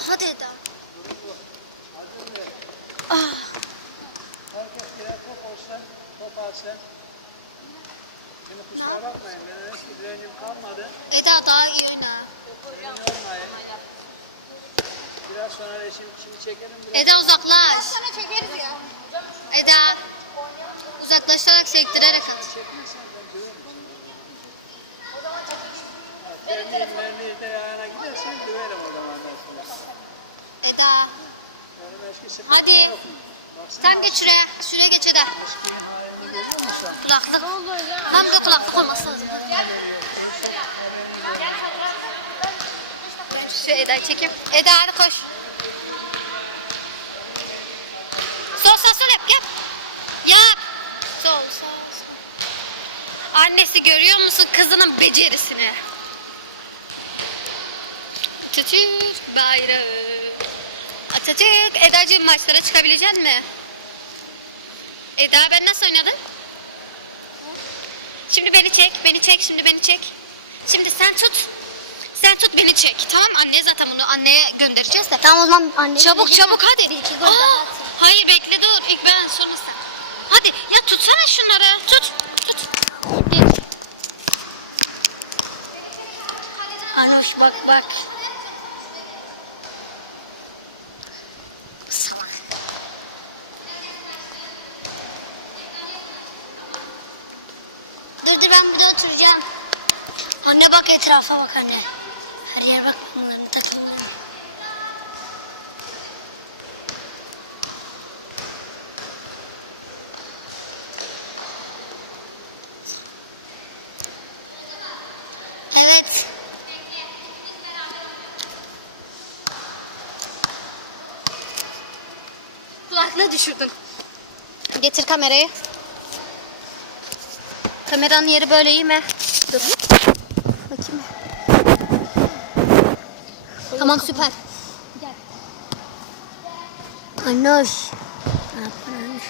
Eda hadi Eda. Ah. Herkes birer top olsa, top alsın. Şimdi kusura bakmayın, benim eski direncim kalmadı. Eda daha iyi oyna. Benim olmayın. Biraz sonra resim şimdi çekelim. Biraz Eda uzaklaş. Sana çekeriz ya. Eda uzaklaşarak sektirerek at. Çekmezsen ben döverim. O de ayağına gidersen Hadi. sen geç şuraya. Şuraya geç musun? Kulaklık. Tam da kulaklık olması lazım. Şu Eda'yı çekeyim. Eda hadi koş. Sol sağ sol yap yap. Yap. Sol sağ sol. Annesi görüyor musun kızının becerisini? Atatürk bayrağı. Atatürk. Eda'cığım maçlara çıkabilecek mi? Eda ben nasıl oynadım? Şimdi beni çek, beni çek, şimdi beni çek. Şimdi sen tut. Sen tut beni çek. Tamam anne zaten bunu anneye göndereceğiz de. Tamam o zaman anne. Çabuk çabuk hadi. Bir iki gol Aa, daha atın. hayır bekle dur. İlk ben sonra sen. Hadi ya tutsana şunları. Tut. Tut. Anoş bak bak. Dur ben burada oturacağım. Anne bak etrafa bak anne. Her yer bak bunların takımları. Evet. Kulaklığı düşürdün. Getir kamerayı. Kameranın yeri böyle iyi mi? Dur. Bakayım. Tamam süper. Anoş. Ne yapın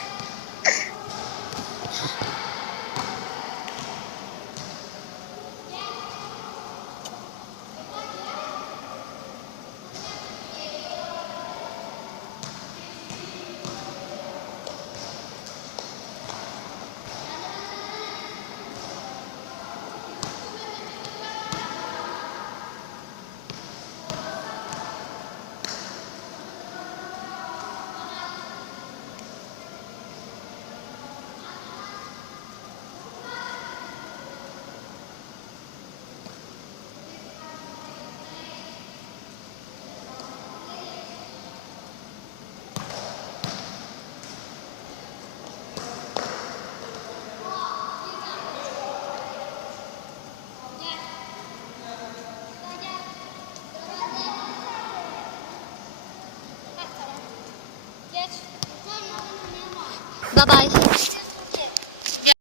Bye bye.